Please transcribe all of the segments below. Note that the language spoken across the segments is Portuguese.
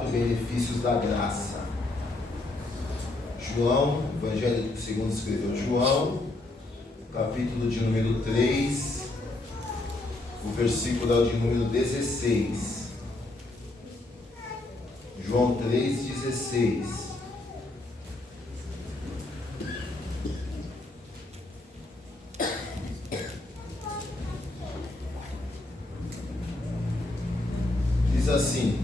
Benefícios da graça. João, Evangelho segundo escreveu João, capítulo de número 3, o versículo é o de número 16. João 3,16. Diz assim: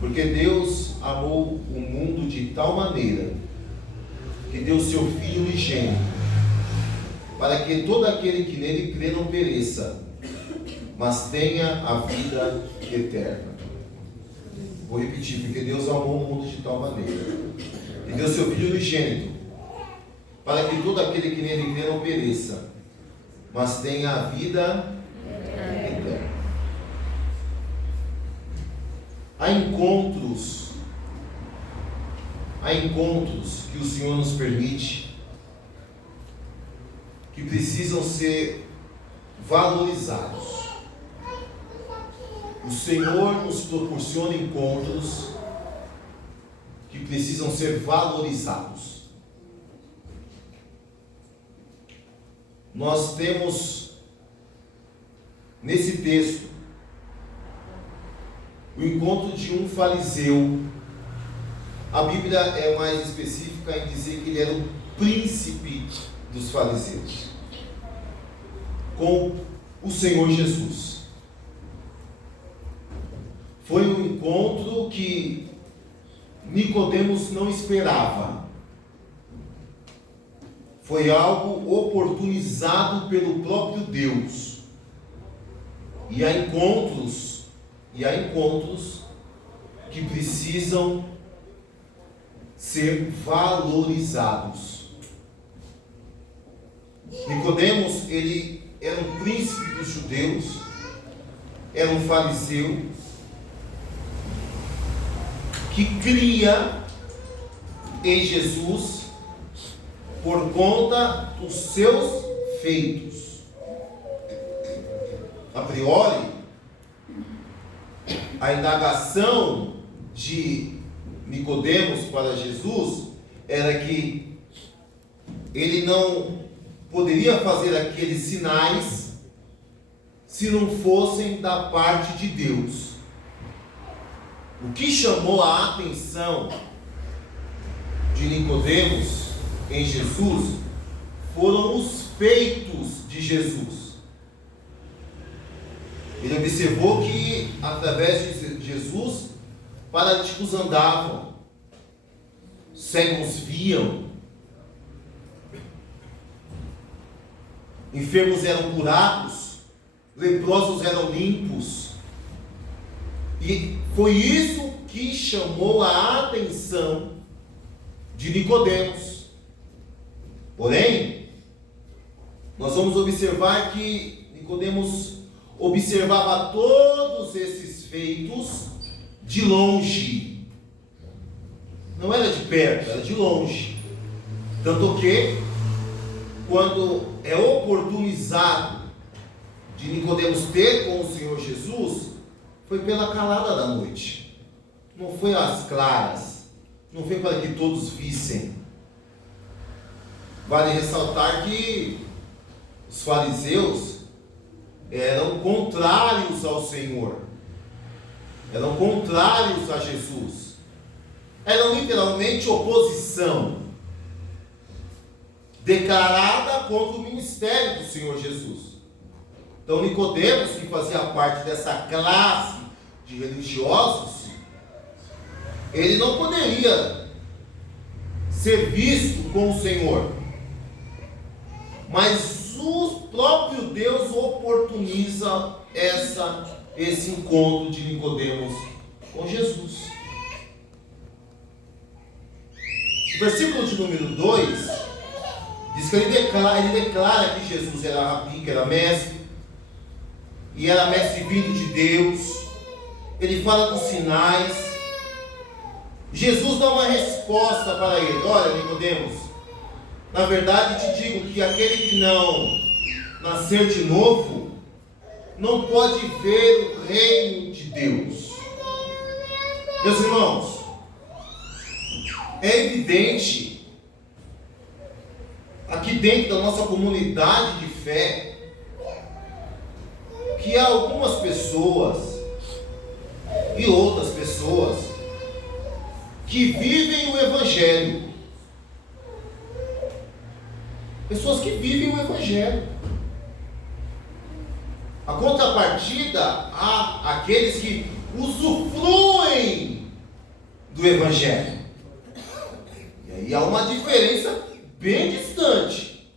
porque Deus amou o mundo de tal maneira que deu seu Filho unigênito, para que todo aquele que nele crê não pereça, mas tenha a vida eterna. Vou repetir: porque Deus amou o mundo de tal maneira que deu seu Filho unigênito, para que todo aquele que nele crê não pereça, mas tenha a vida eterna. Há encontros que o Senhor nos permite, que precisam ser valorizados. O Senhor nos proporciona encontros que precisam ser valorizados. Nós temos nesse texto o encontro de um fariseu. A Bíblia é mais específica em dizer que ele era o príncipe dos fariseus, com o Senhor Jesus. Foi um encontro que Nicodemos não esperava. Foi algo oportunizado pelo próprio Deus. E há encontros que precisam ser valorizados. Nicodemos, ele era um príncipe dos judeus, era um fariseu que cria em Jesus por conta dos seus feitos. A priori, a indagação de Nicodemos para Jesus era que ele não poderia fazer aqueles sinais se não fossem da parte de Deus. O que chamou a atenção de Nicodemos em Jesus foram os feitos de Jesus. Ele observou que através de Jesus paralíticos andavam, cegos viam, enfermos eram curados, leprosos eram limpos. E foi isso que chamou a atenção de Nicodemos. Porém, nós vamos observar que Nicodemos observava todos esses feitos de longe. Não era de perto, era de longe. Tanto que, quando é oportunizado de Nicodemos ter com o Senhor Jesus, foi pela calada da noite. Não foi às claras. Não foi para que todos vissem. Vale ressaltar que os fariseus eram contrários ao Senhor, eram contrários a Jesus, eram literalmente oposição declarada contra o ministério do Senhor Jesus. Então Nicodemos, que fazia parte dessa classe de religiosos, ele não poderia ser visto com o Senhor, mas o próprio Deus oportuniza esse encontro de Nicodemos com Jesus. O versículo de número 2 diz que ele declara que Jesus era rabi, que era mestre, e era mestre vindo de Deus. Ele fala dos sinais. Jesus dá uma resposta para ele: olha, Nicodemos, na verdade te digo que aquele que não nascer de novo não pode ver o reino de Deus. Meus irmãos, é evidente, aqui dentro da nossa comunidade de fé, que há algumas pessoas e outras pessoas que vivem o Evangelho. Pessoas que vivem o Evangelho. A contrapartida, há aqueles que usufruem do Evangelho. E aí há uma diferença bem distante.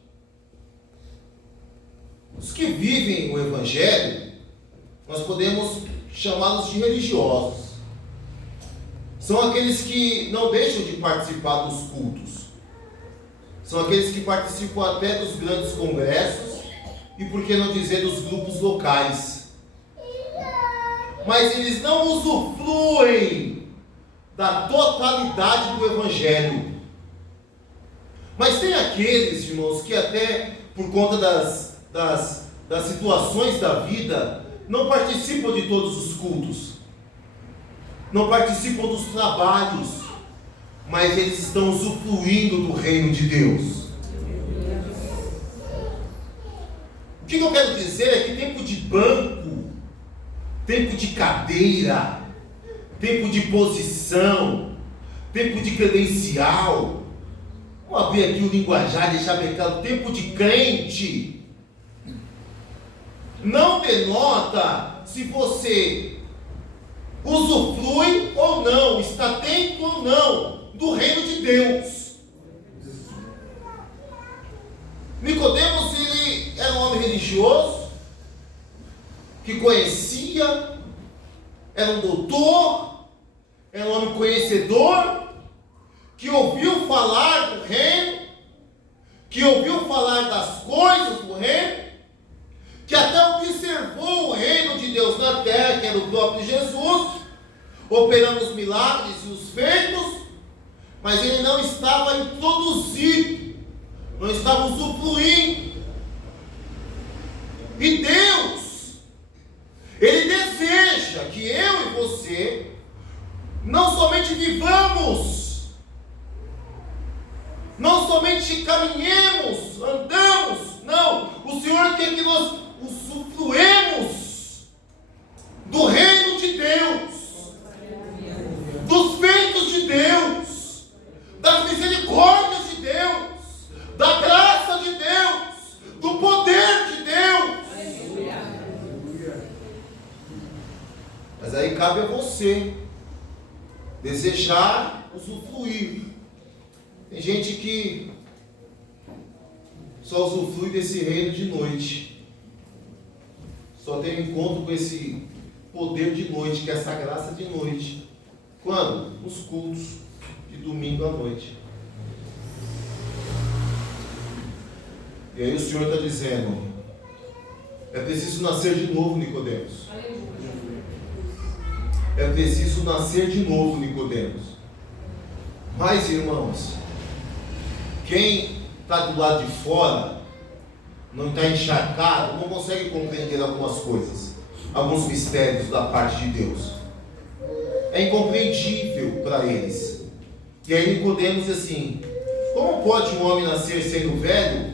Os que vivem o Evangelho, nós podemos chamá-los de religiosos. São aqueles que não deixam de participar dos cultos. São aqueles que participam até dos grandes congressos e, por que não dizer, dos grupos locais. Mas eles não usufruem da totalidade do Evangelho. Mas tem aqueles, irmãos, que até por conta das situações da vida, não participam de todos os cultos, não participam dos trabalhos, mas eles estão usufruindo do reino de Deus. O que eu quero dizer é que tempo de banco, tempo de cadeira, tempo de posição, tempo de credencial, vamos abrir aqui o linguajar, deixar bem claro, tempo de crente, não denota se você usufrui ou não, está dentro ou não do reino de Deus. Nicodemos, ele era um homem religioso, que conhecia, era um doutor, era um homem conhecedor, que ouviu falar do reino, que ouviu falar das coisas do reino, que até observou o reino de Deus na terra, que era o próprio Jesus, operando os milagres e os feitos, mas ele não estava introduzido, não estava usufruindo. E Deus, Ele deseja que eu e você não somente vivamos, não somente caminhemos, andamos, não, o Senhor quer que nós usufruemos do reino de Deus, dos feitos de Deus, das misericórdias de Deus, da graça de Deus, do poder de Deus. Mas aí cabe a você desejar usufruir. Tem gente que só usufrui desse reino de noite, só tem um encontro com esse poder de noite, que é essa graça de noite. Quando? Nos cultos de domingo à noite. E aí o Senhor está dizendo, é preciso nascer de novo, Nicodemos. É preciso nascer de novo, Nicodemos. Mas, irmãos, quem está do lado de fora, não está encharcado, não consegue compreender algumas coisas, alguns mistérios da parte de Deus. É incompreendível para eles. E aí Nicodemos diz assim: como pode um homem nascer sendo velho?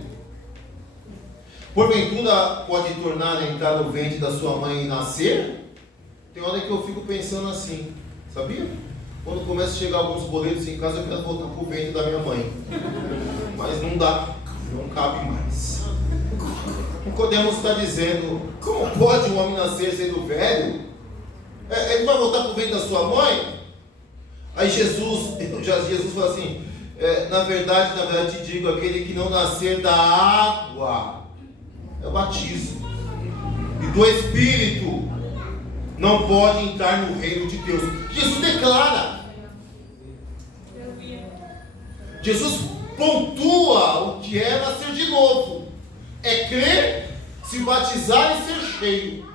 Porventura pode tornar a entrar no ventre da sua mãe e nascer? Tem hora que eu fico pensando assim, sabia? Quando começa a chegar alguns boletos em casa, eu quero voltar para o ventre da minha mãe. Mas não dá, não cabe mais. Nicodemos está dizendo: como pode um homem nascer sendo velho? Ele vai voltar para o ventre da sua mãe? Aí Jesus fala assim: na verdade te digo, aquele que não nascer da água, é o batismo, e do Espírito, não pode entrar no reino de Deus. Jesus declara, Jesus pontua o que é nascer de novo: é crer, se batizar e ser cheio.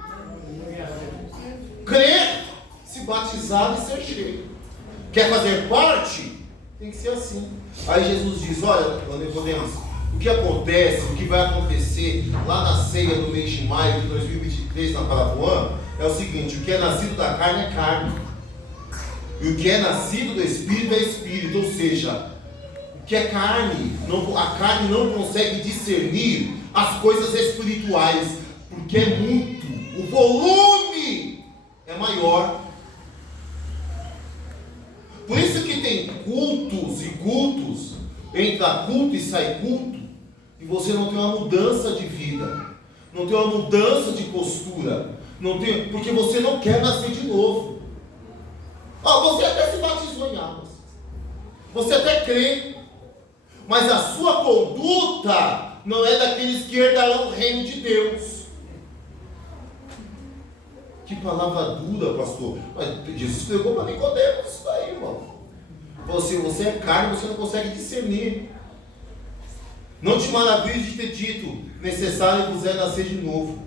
Crer, se batizar e ser cheio. Quer fazer parte? Tem que ser assim. Aí Jesus diz: olha, Nicodemos, o que acontece, o que vai acontecer lá na ceia do mês de maio de 2023 na Parapuã, é o seguinte: o que é nascido da carne é carne, E o que é nascido do Espírito é Espírito, ou seja, o que é carne, a carne não consegue discernir as coisas espirituais, porque é muito, o volume é maior. Por isso que tem cultos e cultos, entra culto e sai culto, e você não tem uma mudança de vida, não tem uma mudança de postura, não tem, porque você não quer nascer de novo. Você até se batizou em águas, você até crê, mas a sua conduta não é daqueles que herdarão o reino de Deus. Que palavra dura, pastor. Mas Jesus pregou para Nicodemos isso aí, irmão. Você é carne, você não consegue discernir. Não te maravilhes de ter dito, necessário vos é nascer de novo.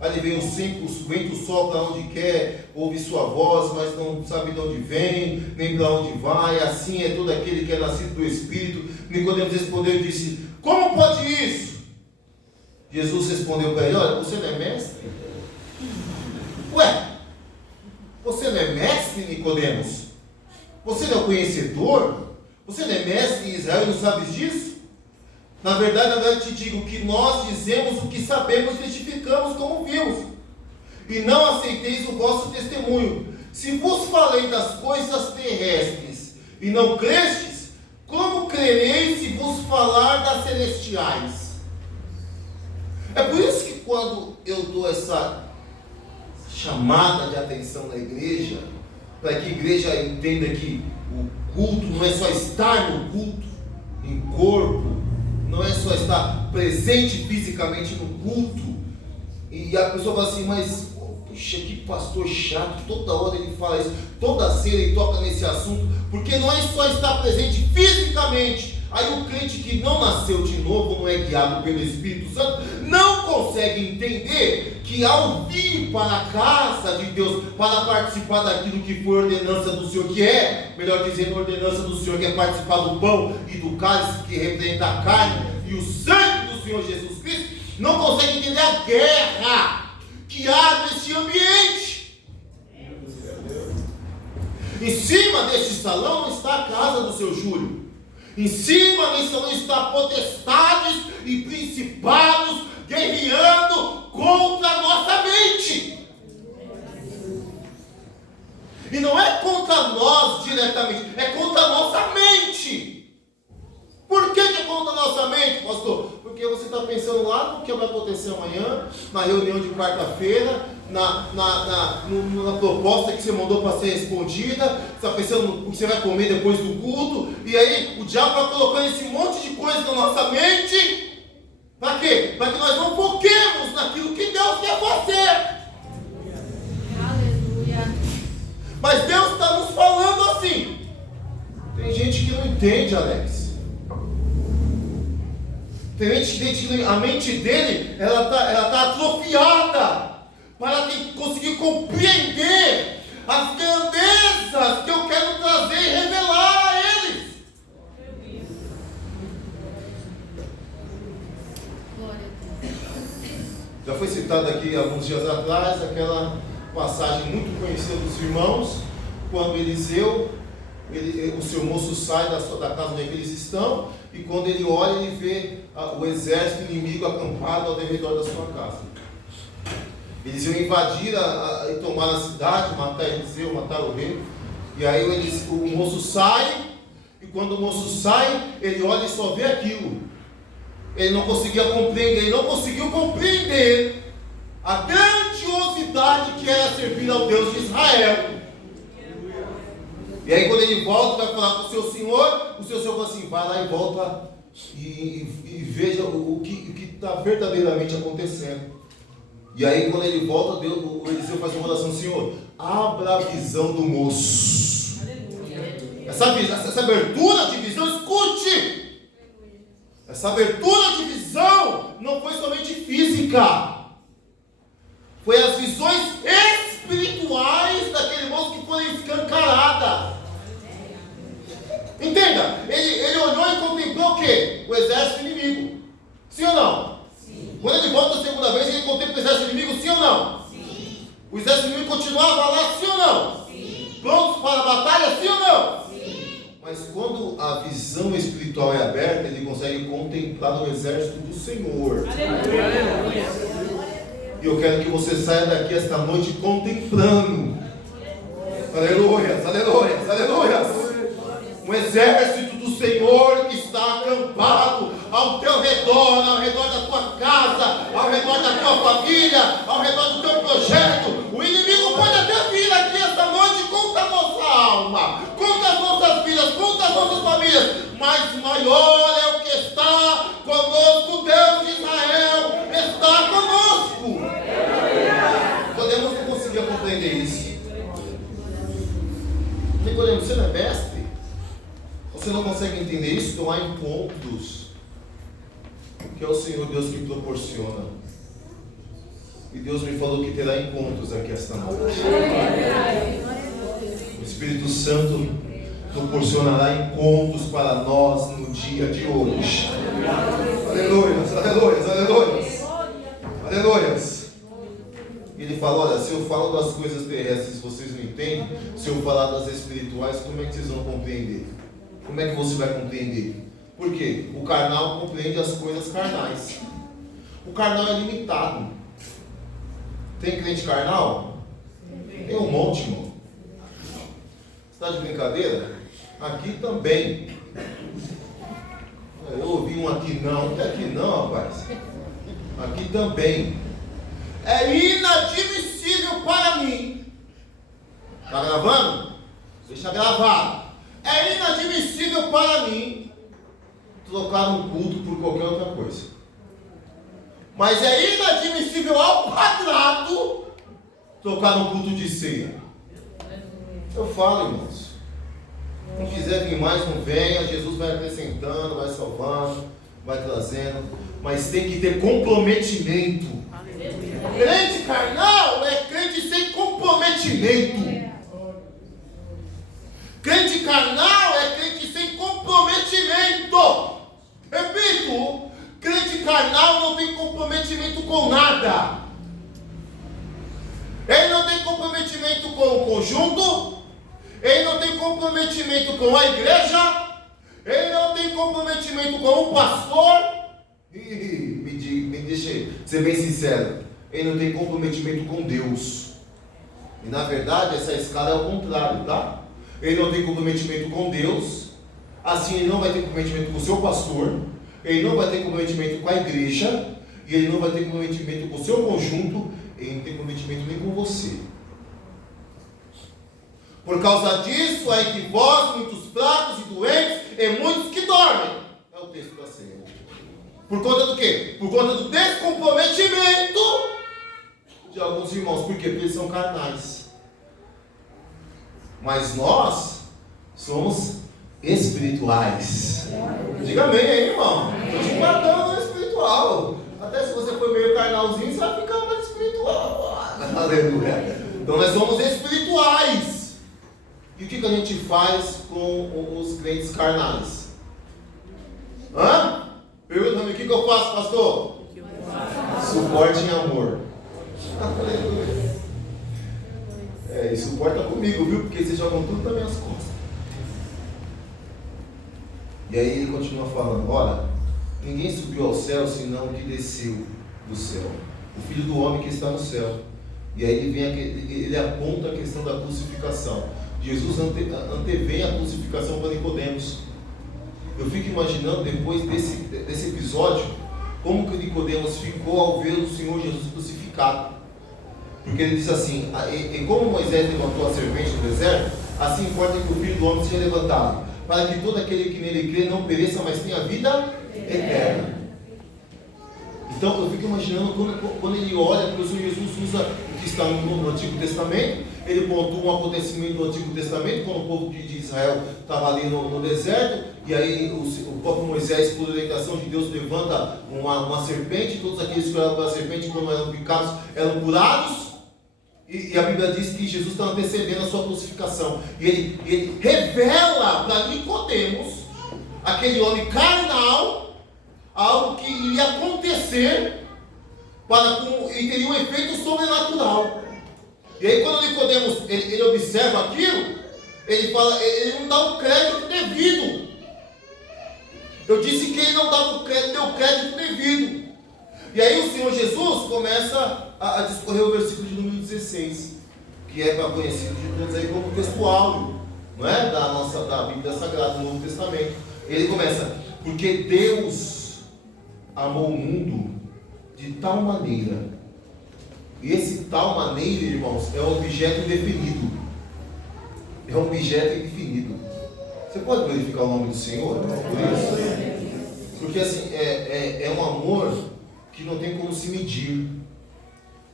Aí vem o vento sopra onde quer, ouve sua voz, mas não sabe de onde vem, nem para onde vai. Assim é todo aquele que é nascido do Espírito. Nicodemos respondeu e disse: como pode isso? Jesus respondeu para ele: olha, você não é mestre? Ué, você não é mestre, Nicodemos? Você não é conhecedor? Você não é mestre em Israel e não sabes disso? Na verdade, eu te digo que nós dizemos o que sabemos e testificamos como vimos, e não aceiteis o vosso testemunho. Se vos falei das coisas terrestres e não crestes, como crereis se vos falar das celestiais? É por isso que quando eu dou essa chamada de atenção na igreja, para que a igreja entenda que o culto não é só estar no culto, em corpo, não é só estar presente fisicamente no culto, e a pessoa fala assim, mas, puxa, que pastor chato, toda hora ele fala isso, toda ceia ele toca nesse assunto, porque não é só estar presente fisicamente. Aí o crente que não nasceu de novo, não é guiado pelo Espírito Santo, não consegue entender que ao vir para a casa de Deus, para participar daquilo que foi ordenança do Senhor, que é, melhor dizendo, ordenança do Senhor, que é participar do pão e do cálice, que representa a carne e o sangue do Senhor Jesus Cristo, não consegue entender a guerra que há nesse ambiente. Em cima deste salão não está a casa do seu Júlio. Em cima desse salão está potestades e principados guerreando contra a nossa mente. E não é contra nós diretamente, é contra a nossa mente. Por que é contra a nossa mente, pastor? Porque você está pensando lá no que vai acontecer amanhã, na reunião de quarta-feira, na proposta que você mandou para ser respondida, você está pensando no que você vai comer depois do culto, e aí o diabo vai colocando esse monte de coisa na nossa mente, para quê? Para que nós não foquemos naquilo que Deus quer fazer. Aleluia. Mas Deus está nos falando assim. Tem gente que não entende, Alex. Tem gente que a mente dele, ela tá atrofiada, para conseguir compreender as grandezas que eu quero trazer e revelar a eles. Já foi citado aqui alguns dias atrás aquela passagem muito conhecida dos irmãos, quando Eliseu, o seu moço sai da casa onde eles estão, e quando ele olha, ele vê o exército inimigo acampado ao redor da sua casa. Eles iam invadir e tomar a cidade, matar Eliseu, matar o rei. E aí o moço sai, e quando o moço sai, ele olha e só vê aquilo. Ele não conseguia compreender, ele não conseguiu compreender a grandiosidade que era servir ao Deus de Israel. E aí quando ele volta, vai falar com o seu senhor fala assim, vai lá e volta e veja o que está verdadeiramente acontecendo. E aí quando ele volta, o Eliseu faz uma oração: Senhor, abra a visão do moço. Essa abertura de visão, escute! Essa abertura de visão não foi somente física, foi as visões espirituais daquele moço que foram escancaradas. Entenda, ele olhou e contemplou o quê? O exército inimigo. Sim ou não? Sim. Quando ele volta a segunda vez, ele contempla o exército inimigo, sim ou não? Sim. O exército inimigo continuava lá, sim ou não? Sim. Prontos para a batalha, espiritual é aberta, ele consegue contemplar o exército do Senhor. E eu quero que você saia daqui esta noite contemplando. Aleluias, aleluias, aleluias. Um exército do Senhor que está acampado ao teu redor, ao redor da tua casa, ao redor da tua família, ao redor do teu projeto. O inimigo pode até vir aqui esta noite contra a nossa alma, contra as nossas vidas, contra as nossas famílias, mas maior é o que está conosco. Deus de Israel está conosco. Podemos não conseguir compreender isso. Nicodemo, você não é mestre? Você não consegue entender isso? Então há encontros que é o Senhor Deus que proporciona. E Deus me falou que terá encontros aqui esta noite. O Espírito Santo proporcionará encontros para nós no dia de hoje. Aleluias, aleluias, aleluias. Aleluias. Ele fala, olha, se eu falo das coisas terrestres vocês não entendem, se eu falar das espirituais, como é que vocês vão compreender? Como é que você vai compreender? Por quê? O carnal compreende as coisas carnais. O carnal é limitado. Tem crente carnal? Tem um monte, irmão. Você está de brincadeira? Aqui também. Eu ouvi um aqui não. Aqui não, rapaz. Aqui também. É inadmissível para mim. Está gravando? Deixa gravado. É inadmissível para mim trocar um culto por qualquer outra coisa. Mas é inadmissível ao quadrado trocar um culto de ceia. Eu falo, irmãos. Não quiser vir mais, não venha. Jesus vai acrescentando, vai salvando, vai trazendo. Mas tem que ter comprometimento. Crente carnal é crente sem comprometimento. Crente carnal é crente sem comprometimento. Repito, crente carnal não tem comprometimento com nada. Ele não tem comprometimento com o conjunto. Ele não tem comprometimento com a igreja. Ele não tem comprometimento com o pastor. Me deixe ser bem sincero. Ele não tem comprometimento com Deus. E na verdade essa escala é o contrário, tá? Ele não tem comprometimento com Deus, assim ele não vai ter comprometimento com o seu pastor, ele não vai ter comprometimento com a igreja, e ele não vai ter comprometimento com o seu conjunto, ele não tem comprometimento nem com você. Por causa disso, há entre vós muitos fracos e doentes, e muitos que dormem. É o texto da ceia. Por conta do quê? Por conta do descomprometimento de alguns irmãos. Por quê? Porque eles são carnais. Mas nós somos espirituais. Diga amém aí, irmão. Estou te guardando no espiritual. Até se você for meio carnalzinho, você vai ficar mais espiritual. Aleluia. Então nós somos espirituais. E o que a gente faz com os crentes carnais? Pergunta-me, o que eu faço, pastor? Suporte em amor. Aleluia. E suporta comigo, viu? Porque vocês jogam tudo nas minhas costas. E aí ele continua falando, olha, ninguém subiu ao céu senão o que desceu do céu, o Filho do Homem que está no céu. E aí ele aponta a questão da crucificação. Jesus antevém a crucificação para Nicodemos. Eu fico imaginando depois desse episódio, como que Nicodemos ficou ao ver o Senhor Jesus crucificado. Porque ele diz assim, e como Moisés levantou a serpente no deserto, assim importa que o Filho do Homem seja levantado, para que todo aquele que nele crê não pereça, mas tenha vida eterna. Então eu fico imaginando quando ele olha, porque o Senhor Jesus usa o que está no Antigo Testamento, ele pontua um acontecimento do Antigo Testamento, quando o povo de Israel estava ali no deserto, e aí o próprio Moisés, por orientação de Deus, levanta uma serpente, todos aqueles que olhavam para a serpente, quando eram picados, eram curados. E a Bíblia diz que Jesus está antecedendo a sua crucificação. E ele revela para Nicodemos, aquele homem carnal, algo que iria acontecer e teria um efeito sobrenatural. E aí quando Nicodemos ele observa aquilo, ele fala, ele não dá o crédito devido. Eu disse que ele não dava o crédito, deu crédito devido. E aí o Senhor Jesus começa a discorrer o versículo de número 16, que é para conhecido de todos aí como textual, não é? Da Bíblia Sagrada, do Novo Testamento. Ele começa: porque Deus amou o mundo de tal maneira. E esse tal maneira, irmãos, é um objeto indefinido. É um objeto indefinido. Você pode glorificar o nome do Senhor por isso? Porque assim, é um amor que não tem como se medir.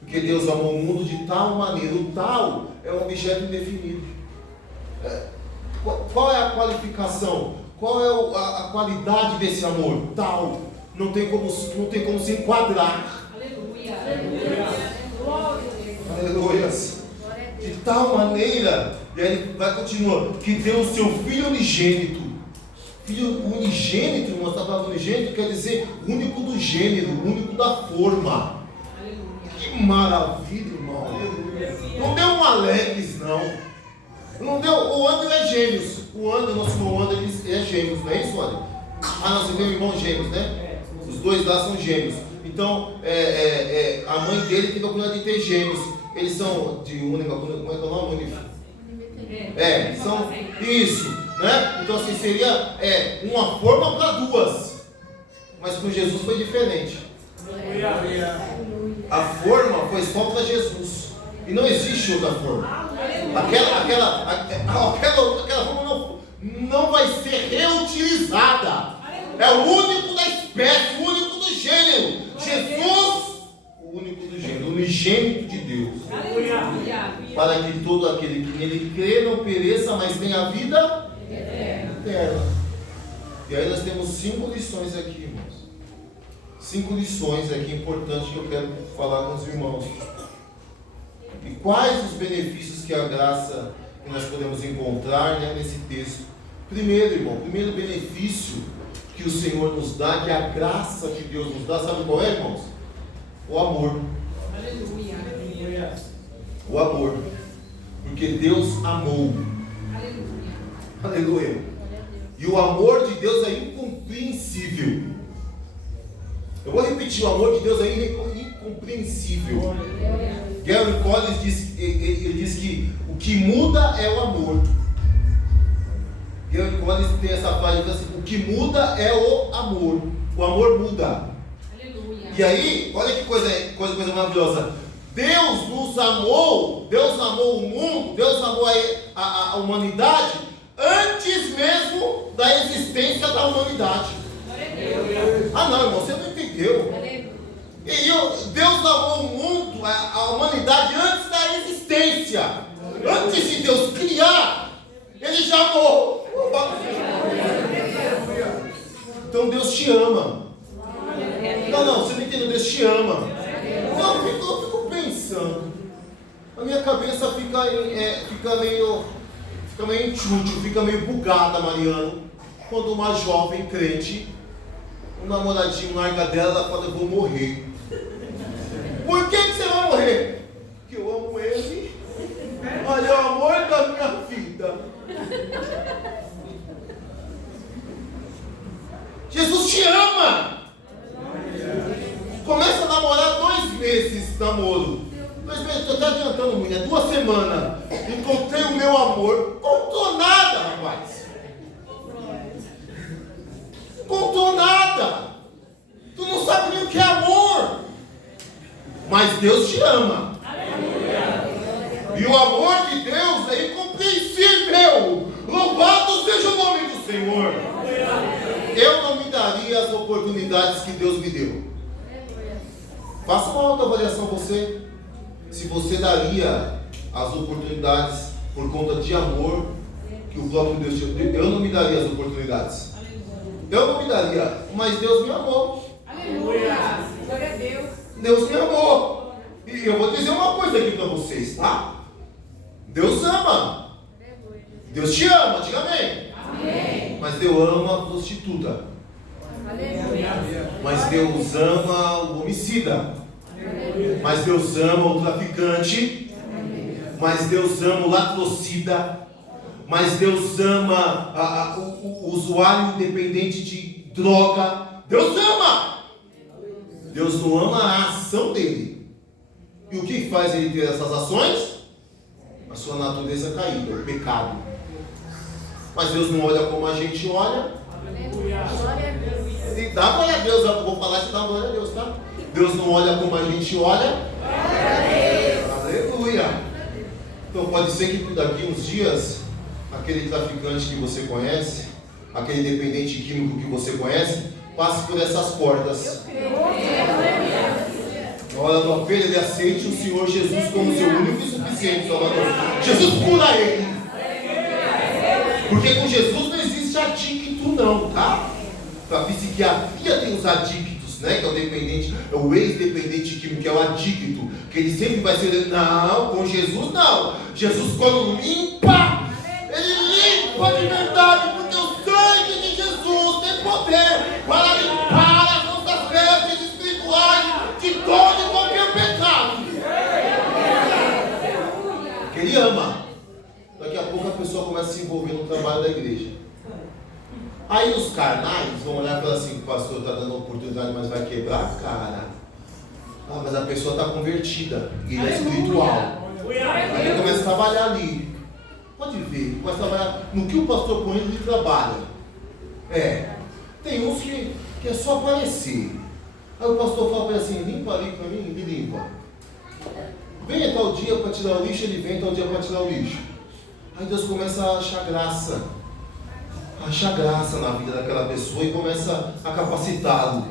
Porque Deus amou o mundo de tal maneira. O tal é um objeto indefinido. Qual é a qualificação? Qual é a qualidade desse amor? Tal. Não tem como se enquadrar. Aleluia. Aleluia. De tal maneira, e aí ele vai continuar, que deu o seu Filho unigênito. Filho unigênito, irmão, essa palavra unigênito quer dizer único do gênero, único da forma. Aleluia. Que maravilha, irmão. Não deu um Alex, não. Não deu, o André é gêmeos. O André, nosso irmão André, ele é gêmeos, não é isso, André? Ah, não, você tem um irmão gêmeos, né? Os dois lá são gêmeos. Então, a mãe dele teve a oportunidade de ter gêmeos. Eles são de única, como é que é o nome? São isso, né? Então assim, seria uma forma para duas. Mas com Jesus foi diferente. A forma foi só para Jesus. E não existe outra forma. Aquela forma não vai ser reutilizada. É o único da espécie, o único do gênero. Jesus, o único do gênero, o unigênito de Deus. Para que todo aquele que nele crê não pereça, mas tenha a vida eterna. E aí nós temos 5 lições aqui, irmãos. 5 lições aqui importantes que eu quero falar com os irmãos. E quais os benefícios que a graça que nós podemos encontrar, né, nesse texto? Primeiro, irmão, o primeiro benefício que o Senhor nos dá, que a graça de Deus nos dá, sabe qual é, irmãos? O amor. Aleluia. O amor. Porque Deus amou. Aleluia. Aleluia. E o amor de Deus é incompreensível. Eu vou repetir, o amor de Deus é incompreensível. Gary Collins diz que o que muda é o amor. Gary Collins tem essa frase, assim, o que muda é o amor. O amor muda. Aleluia. E aí, olha que coisa maravilhosa. Deus nos amou, Deus amou o mundo, Deus amou a humanidade antes mesmo da existência da humanidade. Ah não, irmão, você não entendeu. Deus amou o mundo, a humanidade antes da existência. Antes de Deus criar, Ele já amou. Então Deus te ama. Não, você não entendeu, Deus te ama. Não, eu fico pensando. A minha cabeça fica meio inútil, fica meio bugada, Mariano. Quando uma jovem crente, um namoradinho larga dela, ela fala: eu vou morrer. Por que você vai morrer? Porque eu amo ele. Olha, é o amor da minha vida. Jesus te ama. Começa a namorar 2 meses de namoro. 2 meses, estou até adiantando muito, é 2 semanas. Encontrei o meu amor. Contou nada, rapaz. Contou nada. Tu não sabe nem o que é amor. Mas Deus te ama. E o amor de Deus é incompreensível. Louvado seja o nome do Senhor. Eu não me daria as oportunidades que Deus me deu. Faça uma autoavaliação você. Se você daria as oportunidades por conta de amor que o próprio Deus te deu. Eu não me daria as oportunidades. Eu não me daria, mas Deus me amou. Aleluia. Glória a Deus. Deus me amou. E eu vou dizer uma coisa aqui para vocês, tá? Deus ama. Deus te ama, diga amém. Amém. Mas Deus ama a prostituta. Aleluia. Mas Deus ama o homicida. Mas Deus ama o traficante. Mas Deus ama o latrocida. Mas Deus ama o usuário independente de droga. Deus ama. Deus não ama a ação dele. E o que faz ele ter essas ações? A sua natureza caída, o pecado. Mas Deus não olha como a gente olha. E dá glória a Deus, eu vou falar se dá glória a Deus, tá? Deus não olha como a gente olha. Aleluia. Então pode ser que daqui uns dias, aquele traficante que você conhece, aquele dependente químico que você conhece, passe por essas portas. Na hora do apelo, ele aceite o Senhor Jesus como seu único e suficiente Salvador. Jesus cura ele. Porque com Jesus não existe adicto não, tá? Para psiquiatria tem os adictos, né? Que é o dependente, é o ex-dependente químico, que é o adicto, que ele sempre vai ser. Não, com Jesus não. Jesus quando limpa, ele limpa de verdade, porque o sangue de Jesus tem poder para limpar as nossas vestes espirituais de todo e qualquer pecado. Que ele ama. Daqui a pouco a pessoa começa a se envolver no trabalho da igreja. Aí os carnais vão olhar e falar assim: o pastor está dando oportunidade, mas vai quebrar a cara. Ah, mas a pessoa está convertida e ele é espiritual. Aí ele começa a trabalhar ali. Pode ver, começa a trabalhar no que o pastor põe, ele trabalha. Tem uns que é só aparecer. Aí o pastor fala para ele assim: limpa ali para mim, ele limpa. Venha tal dia para tirar o lixo, ele vem tal dia para tirar o lixo. Aí Deus começa a achar graça na vida daquela pessoa e começa a capacitá-lo.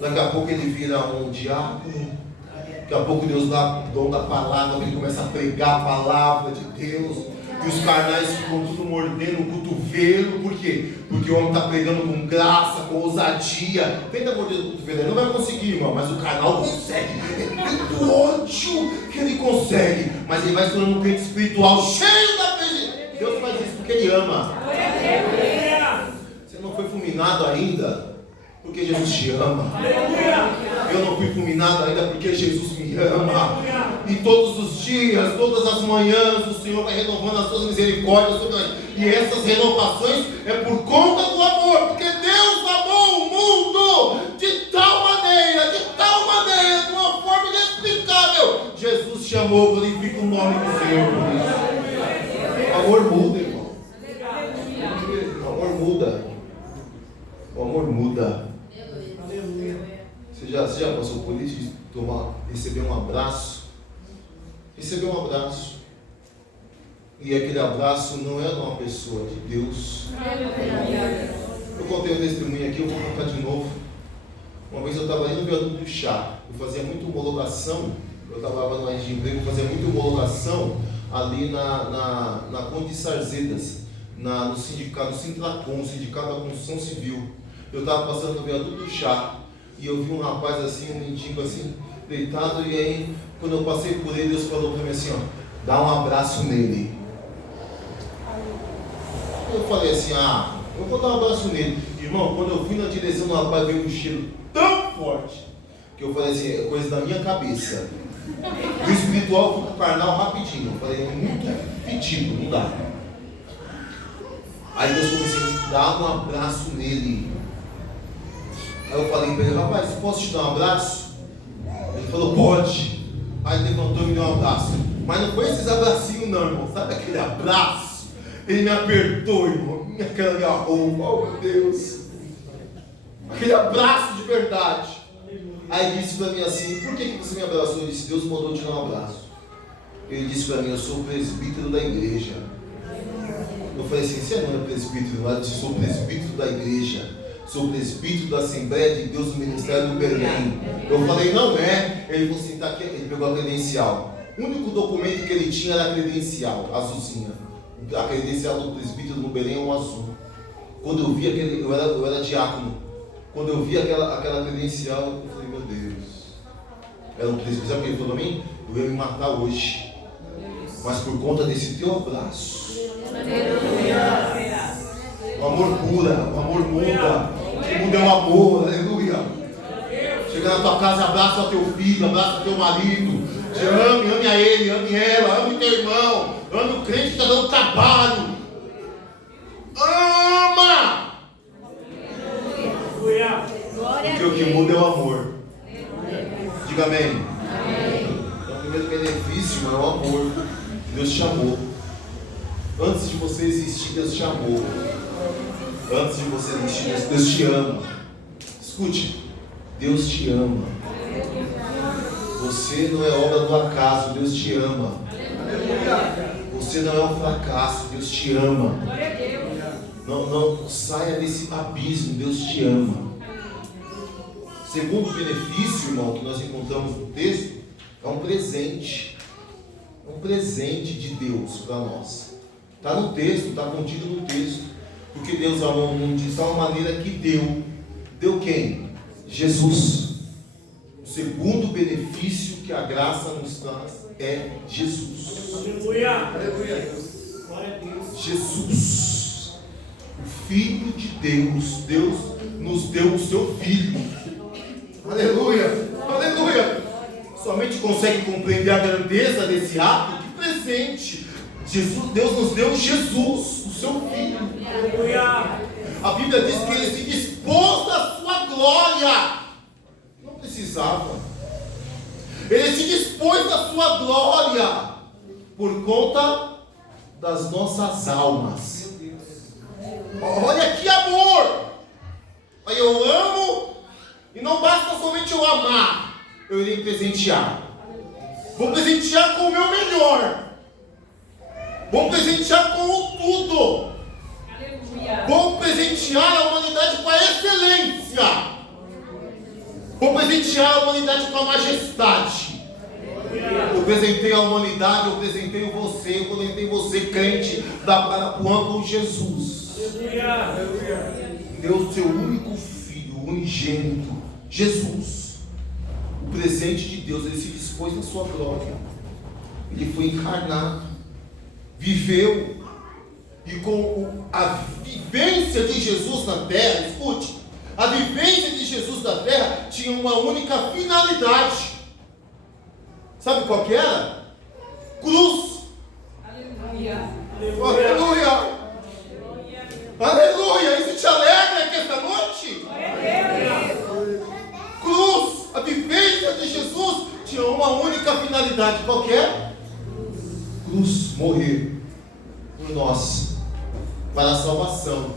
Daqui a pouco ele vira um diácono. Daqui a pouco Deus dá o dom da palavra, ele começa a pregar a palavra de Deus. E os carnais ficam tudo mordendo o cotovelo. Por quê? Porque o homem está pregando com graça, com ousadia. Tenta morder o cotovelo, ele não vai conseguir, irmão, mas o carnal consegue. É muito ódio que ele consegue. Mas ele vai se tornando um crente espiritual cheio da presença. Deus faz isso porque ele ama. Você não foi fulminado ainda porque Jesus te ama. Eu não fui fulminado ainda porque Jesus me ama. E todos os dias, todas as manhãs, o Senhor vai renovando as suas misericórdias sobre nós. E essas renovações é por conta do amor, porque Deus amou o mundo de tal maneira, de uma forma inexplicável. Jesus te amou, glorifica o nome do Senhor por isso. O amor muda, irmão. O amor muda. O amor muda. Você já passou por isso de receber um abraço? Receber um abraço. E aquele abraço não é de uma pessoa, de Deus. Eu contei um testemunho aqui, eu vou contar de novo. Uma vez eu estava ali no viaduto do chá. Eu fazia muita homologação. Eu trabalhava no de emprego, eu fazia muita homologação ali na Conde de Sarzedas, no sindicato, no Sintracom, o Sindicato da Construção Civil. Eu estava passando no viaduto do chá e eu vi um rapaz assim, um mendigo assim, deitado, e aí, quando eu passei por ele, Deus falou para mim assim: ó, dá um abraço nele. Eu falei assim: eu vou dar um abraço nele. Irmão, quando eu fui na direção do rapaz, veio um cheiro tão forte que eu falei assim: é coisa da minha cabeça. O espiritual fica carnal rapidinho. Eu falei: é muito fedido, não dá. Aí Deus falou assim: dá um abraço nele. Aí eu falei para ele: rapaz, posso te dar um abraço? Ele falou: pode. Aí ele levantou e me deu um abraço. Mas não foi esses abracinhos não, irmão. Sabe aquele abraço? Ele me apertou, irmão. Aquela minha roupa, oh meu Deus. Aquele abraço de verdade. Aí ele disse para mim assim: por que você me abraçou? Eu disse: Deus mandou te dar um abraço. Ele disse para mim: eu sou o presbítero da igreja. Eu falei assim: você não é presbítero? Eu disse: sou presbítero da igreja. Sou presbítero da Assembleia de Deus do Ministério do Belém. Eu falei: não é. Ele falou assim: tá aqui. Ele pegou a credencial. O único documento que ele tinha era a credencial, azulzinha. A credencial do presbítero no Belém é um azul. Quando eu vi aquele, eu era diácono. Quando eu vi aquela credencial, eu falei: meu Deus. Era um presbítero. Sabe o que ele falou para mim? Eu ia me matar hoje. Mas por conta desse teu abraço. O amor cura, o amor muda. O mundo é um amor, aleluia. Chega na tua casa, abraça o teu filho, abraça o teu marido. Te ame a ele, ame ela, ame o teu irmão, ame o crente que está dando trabalho. Ama! que muda é o amor. Diga amém. Então, o primeiro benefício é o amor. Deus te amou. Antes de você existir, Deus te amou. Antes de você existir, Deus te ama. Escute, Deus te ama. Você não é obra do acaso, Deus te ama. Você não é um fracasso, Deus te ama. Não saia desse abismo, Deus te ama. Segundo benefício, irmão, que nós encontramos no texto, é um presente. É um presente de Deus para nós. Está no texto, está contido no texto. Porque Deus amou o mundo de tal maneira que deu. Deu quem? Jesus. O segundo benefício que a graça nos traz é Jesus. Aleluia. Jesus, o Filho de Deus. Deus nos deu o seu Filho. Aleluia. Aleluia. Somente consegue compreender a grandeza desse ato. Que presente. Deus nos deu Jesus, o seu Filho. Aleluia. A Bíblia diz que ele se dispôs da sua glória. Não precisava. Ele se dispôs da sua glória por conta das nossas almas. Olha que amor! Aí eu amo, e não basta somente eu amar, eu irei presentear. Vou presentear com o meu melhor. Vou presentear com o tudo. Vou presentear a humanidade com a excelência. Vou presentear a humanidade com a majestade. Eu presentei a humanidade, eu presentei você, eu presentei você, crente da Parapuã, com Jesus. Deu seu único filho, unigênito, Jesus. O presente de Deus, ele se dispôs na sua glória. Ele foi encarnado, viveu. E com a vivência de Jesus na terra, escute, a vivência de Jesus na terra tinha uma única finalidade. Sabe qual que era? Cruz. Aleluia. Aleluia. Aleluia. Isso te alegra aqui esta noite? Cruz. A vivência de Jesus tinha uma única finalidade. Qual que é? Cruz. Morrer por nós, para a salvação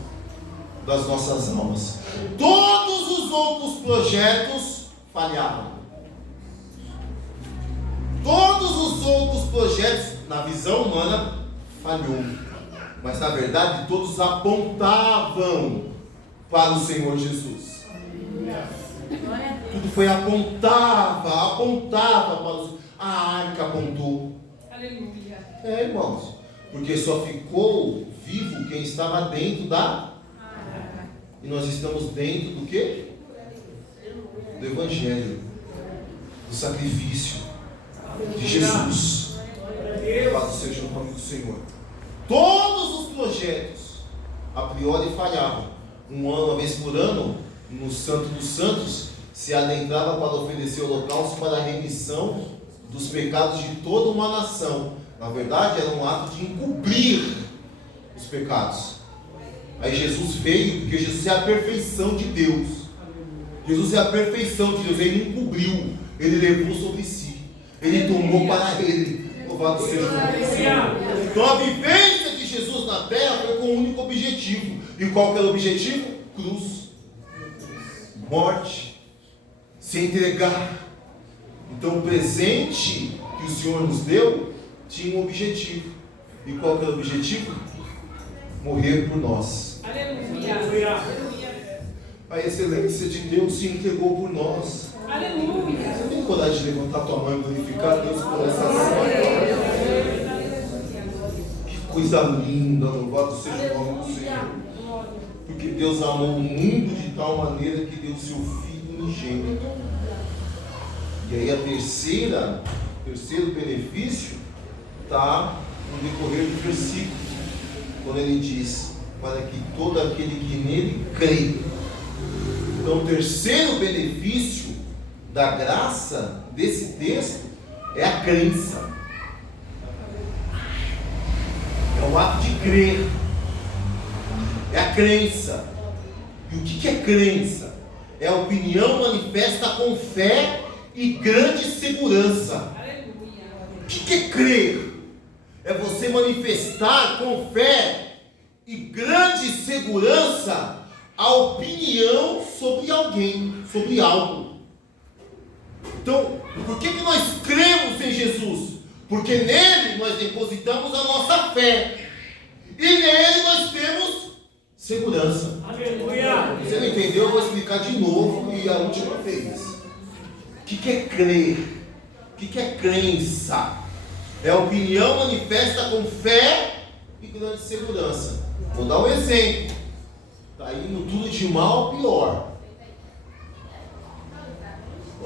das nossas almas. Todos os outros projetos falharam. Todos os outros projetos, na visão humana, falhou. Mas na verdade, todos apontavam para o Senhor Jesus. Tudo foi apontava para o Senhor. A arca apontou. Aleluia. Irmãos, porque só ficou vivo quem estava dentro da... E nós estamos dentro do quê? Do Evangelho, do sacrifício de Jesus. Louvado seja o nome do Senhor. Todos os projetos a priori falhavam. Uma vez por ano, no Santo dos Santos, se adentrava para oferecer holocaustos para a remissão dos pecados de toda uma nação. Na verdade, era um ato de encobrir os pecados. Aí Jesus veio, porque Jesus é a perfeição de Deus. Jesus é a perfeição de Deus. Ele encobriu, ele levou sobre si, ele tomou para ele. Louvado seja o nome do Senhor. Então a vivência de Jesus na terra foi com um único objetivo. E qual que era o objetivo? Cruz, morte, se entregar. Então o presente que o Senhor nos deu tinha um objetivo. E qual que era o objetivo? Morrer por nós. Aleluia. A excelência de Deus se entregou por nós. Aleluia. Você tem coragem de levantar tua mão e glorificar Deus por essa ação? Que coisa linda, louvado seja o nome do Senhor. Porque Deus amou o mundo de tal maneira que deu o seu Filho unigênito. E aí o terceiro benefício está no decorrer do versículo, quando ele diz: para que todo aquele que nele crê. Então o terceiro benefício da graça desse texto é a crença. É o ato de crer. É a crença. E o que é crença? é a opinião manifesta com fé e grande segurança. Aleluia. O que é crer? É você manifestar com fé e grande segurança a opinião sobre alguém, sobre algo. Então, por que nós cremos em Jesus? Porque nele nós depositamos a nossa fé. E nele nós temos segurança. Aleluia. Você não entendeu? Eu vou explicar de novo e a última vez. O que é crer? O que é crença? É a opinião manifesta com fé e grande segurança. Vou dar um exemplo. Está indo tudo de mal a pior.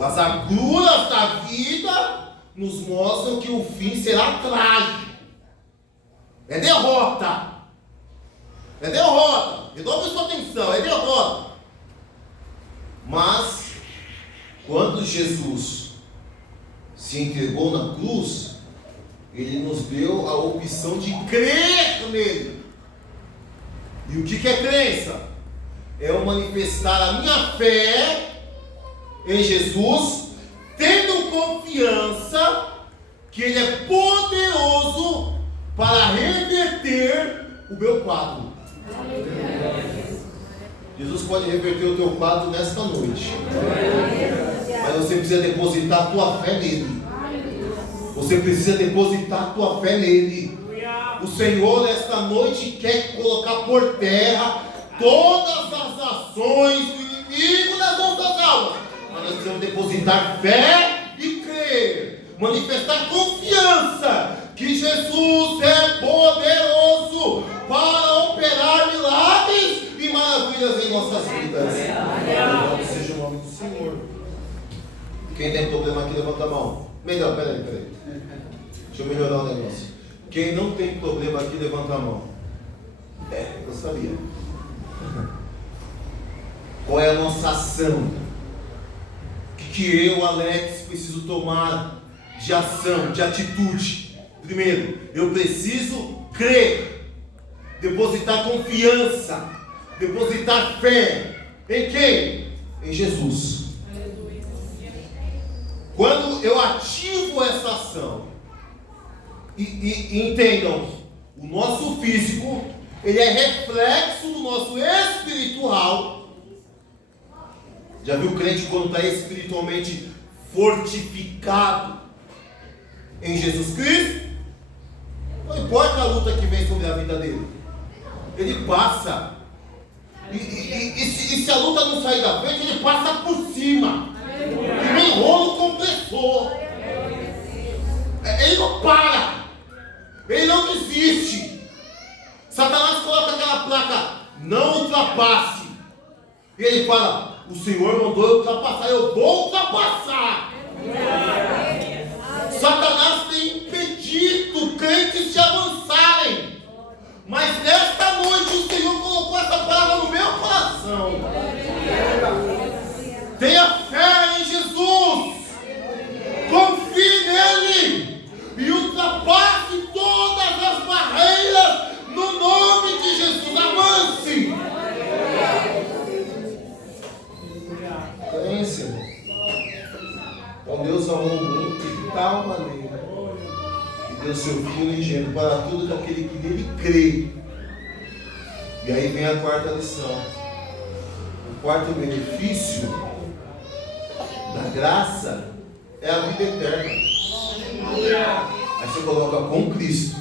As agruras da vida nos mostram que o fim será trágico. É derrota. É derrota. Redobre sua atenção. É derrota. Mas, quando Jesus se entregou na cruz, Ele nos deu a opção de crer nele. E o que é crença? É eu manifestar a minha fé em Jesus, tendo confiança que Ele é poderoso para reverter o meu quadro. Jesus pode reverter o teu quadro nesta noite, mas você precisa depositar a tua fé nele. Você precisa depositar a tua fé nele. O Senhor esta noite quer colocar por terra todas as ações do inimigo das nossas almas, mas nós precisamos depositar fé e crer, manifestar confiança que Jesus é poderoso para operar milagres e maravilhas em nossas vidas. Louvado seja o nome do Senhor. Quem tem problema aqui, levanta a mão. Melhor, peraí. Deixa eu melhorar o negócio. Quem não tem problema aqui, levanta a mão. Eu sabia. Qual é a nossa ação? O que eu, Alex, preciso tomar de ação, de atitude? Primeiro, eu preciso crer, depositar confiança, depositar fé. Em quem? Em Jesus. Quando eu ativo essa ação, e entendam, o nosso físico, ele é reflexo do nosso espiritual. Já viu o crente quando está espiritualmente fortificado em Jesus Cristo? Não importa a luta que vem sobre a vida dele, ele passa. E se a luta não sair da frente, ele passa por cima. E nem rolo compressor. Ele não para. Ele não desiste. Satanás coloca aquela placa: não ultrapasse. E ele fala: o Senhor mandou eu ultrapassar, eu vou ultrapassar. Satanás tem impedido crentes de avançarem. Mas nesta noite o Senhor colocou essa palavra no meu coração. Tenha fé em Jesus. Confie nele. E ultrapasse todas as barreiras no nome de Jesus. Avance. Crença. Então Deus amou o mundo de tal maneira que deu seu Filho unigênito para tudo aquele que nele crê. E aí vem a quarta lição. O quarto benefício da graça é a vida eterna. Aí você coloca com Cristo.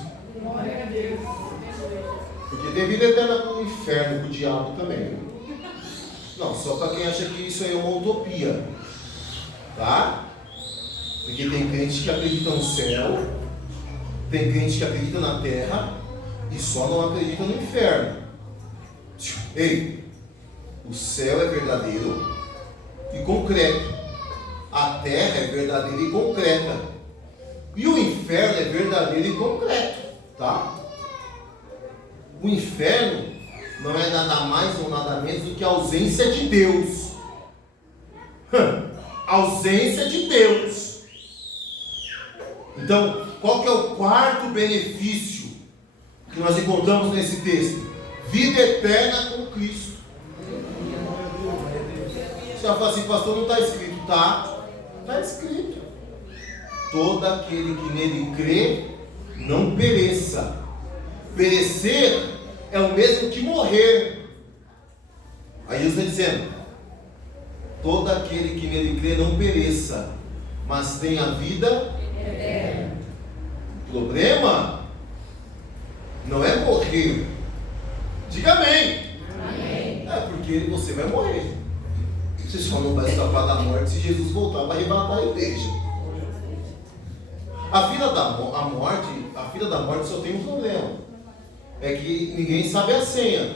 Porque tem vida eterna com o inferno, com o diabo também. Não, só para quem acha que isso aí é uma utopia. Tá? Porque tem crente que acredita no céu, tem crente que acredita na terra e só não acredita no inferno. Ei, o céu é verdadeiro e concreto. A terra é verdadeira e concreta. E o inferno é verdadeiro e concreto, tá? O inferno não é nada mais ou nada menos do que a ausência de Deus. Ausência de Deus. Então, qual que é o quarto benefício que nós encontramos nesse texto? Vida eterna com Cristo. Você está falando assim, pastor, não está escrito. Está escrito. Todo aquele que nele crê, não pereça. Perecer é o mesmo que morrer. Aí Jesus está dizendo: todo aquele que nele crê, não pereça, mas tenha vida eterna. O problema não é morrer. Diga amém. Amém. É porque você vai morrer. Você só não vai escapar da morte se Jesus voltar para arrebatar a igreja. A fila da morte só tem um problema. É que ninguém sabe a senha.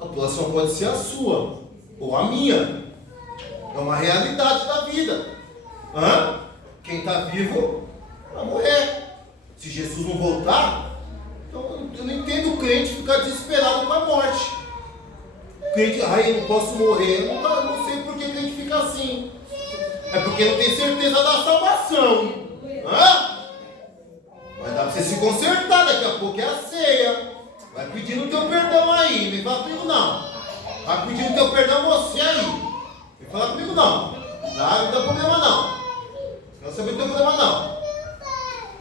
A tua ação pode ser a sua ou a minha. É uma realidade da vida. Quem está vivo vai morrer. Se Jesus não voltar, então eu não entendo o crente ficar desesperado com a morte. O crente, eu não posso morrer. Não sei por que o crente fica assim. É porque não tem certeza da salvação. Vai dar para você se consertar, daqui a pouco é a ceia. Vai pedindo o teu perdão aí, não fala comigo não. Vai pedindo o teu perdão você aí. Não fala comigo não. Não tem problema não. Não sabe o teu problema não.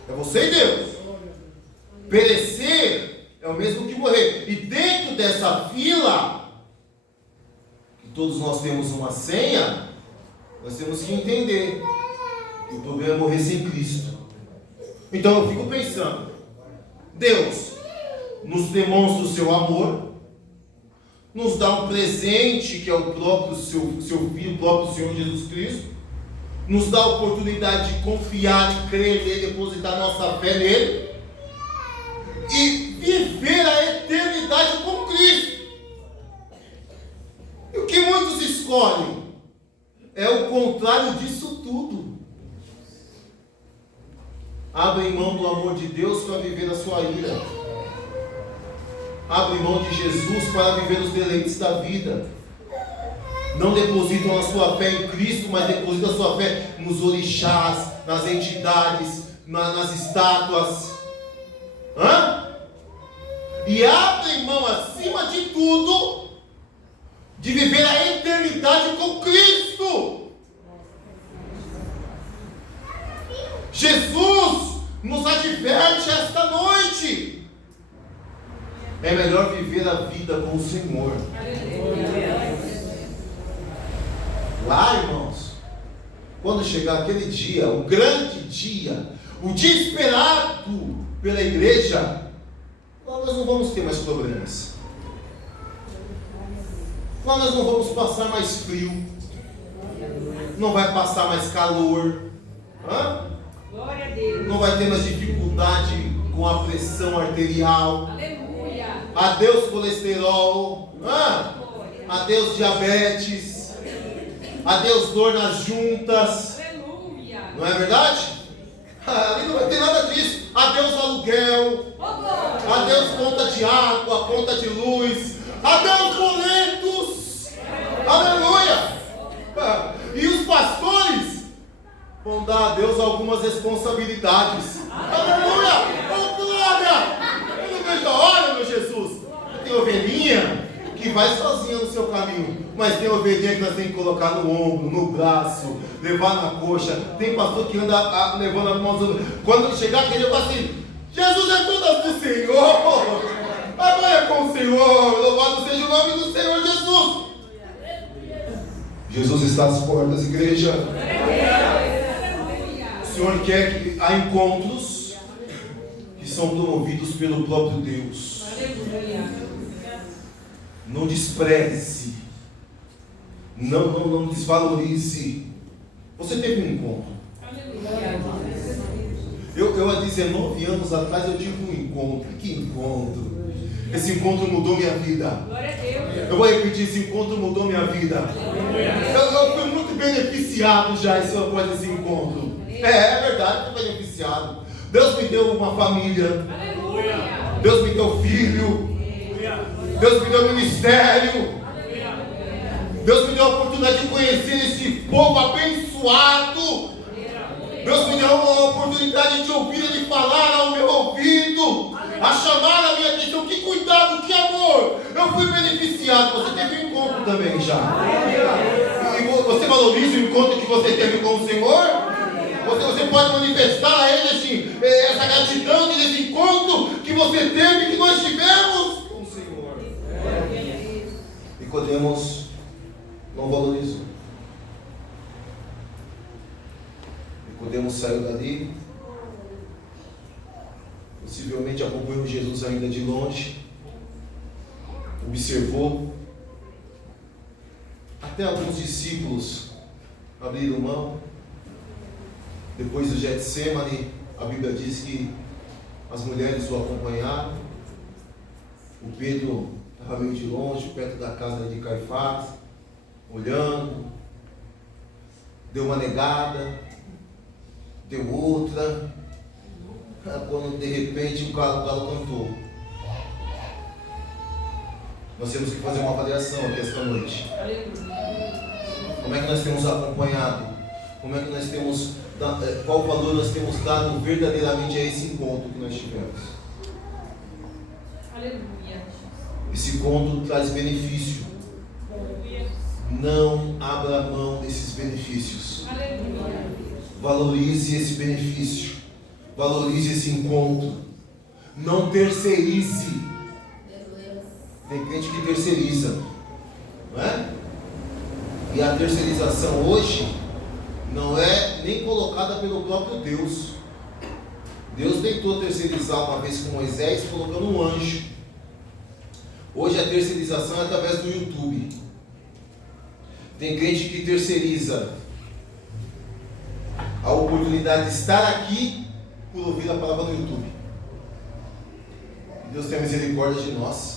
É você e Deus. Perecer é o mesmo que morrer. E dentro dessa fila, que todos nós temos uma senha, nós temos que entender que o problema é morrer sem Cristo. Então eu fico pensando, Deus nos demonstra o seu amor, nos dá um presente que é o próprio seu Filho, o próprio Senhor Jesus Cristo, nos dá a oportunidade de confiar e crer nele, depositar nossa fé nele e viver a eternidade com Cristo. E o que muitos escolhem é o contrário disso tudo. Abrem mão do amor de Deus para viver a sua ira. Abrem mão de Jesus para viver os deleites da vida. Não depositam a sua fé em Cristo, mas depositam a sua fé nos orixás, nas entidades, nas estátuas. E abrem mão, acima de tudo, de viver a eternidade com Cristo. Jesus nos adverte esta noite. É melhor viver a vida com o Senhor. Lá, irmãos, quando chegar aquele dia, o grande dia, o dia esperado pela igreja, lá nós não vamos ter mais problemas. Lá nós não vamos passar mais frio. Não vai passar mais calor. Glória a Deus. Não vai ter mais dificuldade com a pressão arterial. Aleluia. Adeus colesterol. Adeus diabetes. Adeus dor nas juntas. Aleluia. Não é verdade? Ali não vai ter nada disso. Adeus aluguel. Adeus conta de água, conta de luz. Adeus boletos. Aleluia. E os pastores vão dar a Deus algumas responsabilidades. Aleluia! Oh, glória! Eu não vejo a hora, meu Jesus. Tem ovelhinha que vai sozinha no seu caminho, mas tem ovelhinha que nós temos que colocar no ombro, no braço, levar na coxa. Tem pastor que anda levando as mãos. Quando chegar aquele, eu falo assim: Jesus é todas do Senhor. Agora é com o Senhor. Louvado seja o nome do Senhor Jesus. Jesus está às portas, igreja. O Senhor quer que há encontros que são promovidos pelo próprio Deus. Não despreze, não desvalorize. Você teve um encontro. Eu há 19 anos atrás eu tive um encontro. Que encontro! Esse encontro mudou minha vida. Eu vou repetir, esse encontro mudou minha vida. Eu fui muito beneficiado já após esse encontro. É verdade, fui beneficiado. Deus me deu uma família. Deus me deu filho. Deus me deu ministério. Deus me deu a oportunidade de conhecer esse povo abençoado. Deus me deu a oportunidade de ouvir Ele falar ao meu ouvido, a chamar a minha atenção. Que cuidado, que amor! Eu fui beneficiado. Você teve um encontro também já. Você valoriza o encontro que você teve com o Senhor? Você pode manifestar a Ele essa gratidão desse encontro que você teve, que nós tivemos com o Senhor. Nicodemos não valorizou. Nicodemos saiu dali, possivelmente acompanhou Jesus ainda de longe, observou. Até alguns discípulos abriram mão. Depois do Getsemane, a Bíblia diz que as mulheres o acompanharam. O Pedro estava meio de longe, perto da casa de Caifás, olhando. Deu uma negada, deu outra. Quando de repente o galo cantou. Nós temos que fazer uma avaliação aqui esta noite. Como é que nós temos acompanhado? Como é que nós temos, qual valor nós temos dado verdadeiramente a esse encontro que nós tivemos? Aleluia. Esse encontro traz benefício. Não abra mão desses benefícios. Aleluia. Valorize esse benefício. Valorize esse encontro. Não terceirize. Tem crente que terceiriza, não é? E a terceirização hoje não é nem colocada pelo próprio Deus. Deus tentou terceirizar uma vez com Moisés, colocando um anjo. Hoje a terceirização é através do YouTube. Tem crente que terceiriza a oportunidade de estar aqui por ouvir a palavra no YouTube. Deus tenha misericórdia de nós.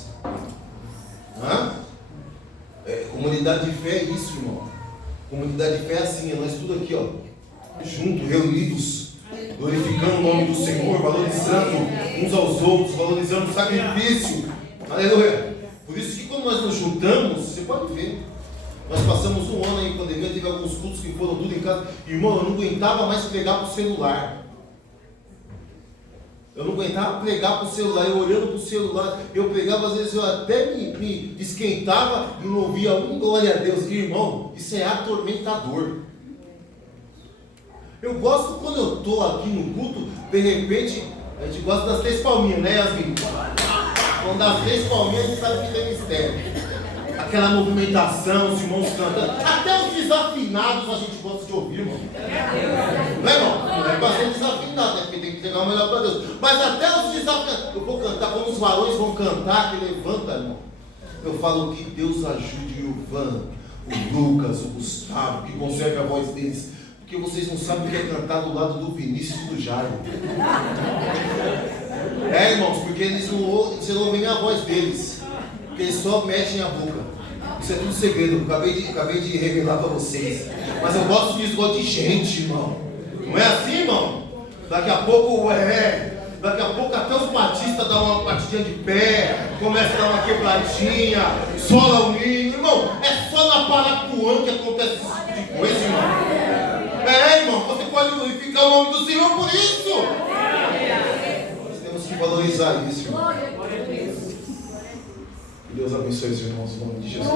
Comunidade de fé é isso, irmão. Comunidade de fé é assim, é nós tudo aqui, ó, juntos, reunidos, glorificando o nome do Senhor, valorizando uns aos outros, valorizando o sacrifício. Aleluia. Por isso que quando nós nos juntamos, você pode ver, nós passamos um ano aí em pandemia, teve alguns cultos que foram tudo em casa. Irmão, eu não aguentava mais pregar para o celular. Eu não aguentava pregar para o celular, eu olhando para o celular, eu pregava, às vezes eu até me esquentava e não ouvia glória a Deus. Irmão, isso é atormentador. Eu gosto quando eu estou aqui no culto, de repente, a gente gosta das 3 palminhas, né, Yasmin? Quando dá as 3 palminhas, a gente sabe que tem mistério. Aquela movimentação, os irmãos cantando, até os desafinados a gente gosta de ouvir, irmão. Não é, irmão? Não é para ser desafinado, né? Porque tem que entregar o melhor para Deus. Mas até os desafinados, eu vou cantar, como os varões vão cantar, que levanta, irmão. Eu falo que Deus ajude o Ivan, o Lucas, o Gustavo, que conserve a voz deles. Porque vocês não sabem o que é cantar do lado do Vinícius e do Jairo. É, irmãos, porque eles não ouvem a voz deles. Porque eles só mexem a boca. Isso é tudo segredo, eu acabei de revelar para vocês. Mas eu gosto disso, gosto de gente, irmão. Não é assim, irmão? Daqui a pouco até os batistas dão uma batidinha de pé, começa a dar uma quebradinha, sola o ninho, irmão. É só na Parapuã que acontece esse tipo de coisa, irmão. Irmão, você pode glorificar o nome do Senhor por isso. Nós temos que valorizar isso, irmão. Que Deus abençoe os irmãos em nome de Jesus.